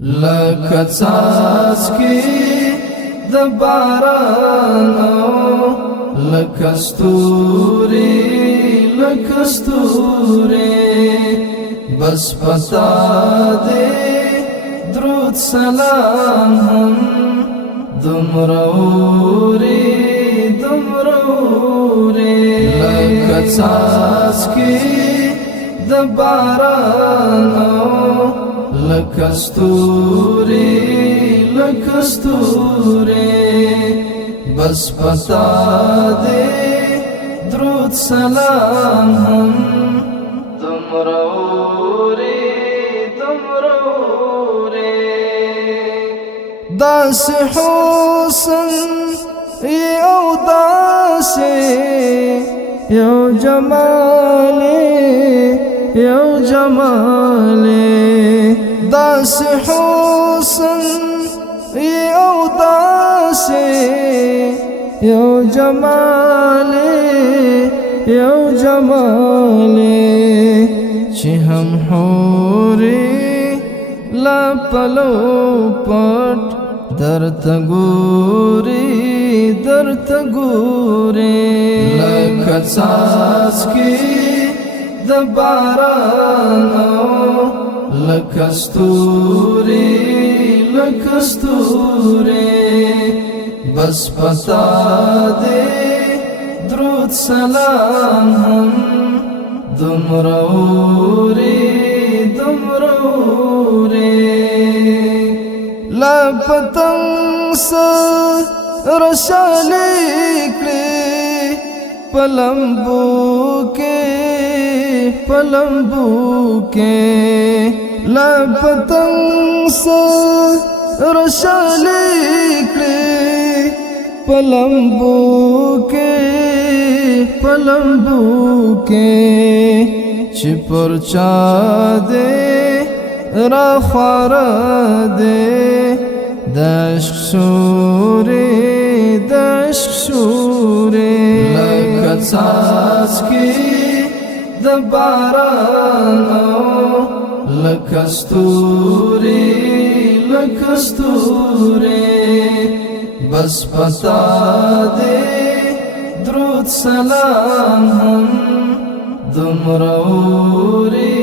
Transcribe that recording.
لکه څاڅکي د باران لکه ستوري بس پتا دې درود سلام هم دومره اوري لکه څاڅکي د باران لکه ستوري بس پتا دې درود سلام هم دومره اوري داسې حسن یو داسې یو جمال داسې حسن یو داسې یو جمال چې هم حوري لا پلو پټ درته ګوري لکه څاڅکي د باران لکه ستوري بس پتا دې درود سلام هم دومره اوري لا پتنګ سر شالیکړي پلمبو کې لا پتنګ سر شالیکړي پلمبو کې چې پر چا دې را خوار دې د عشق شوري لکه څاڅکي د باران لکه ستوري بس پتا دې درود سلام هم دومره اوري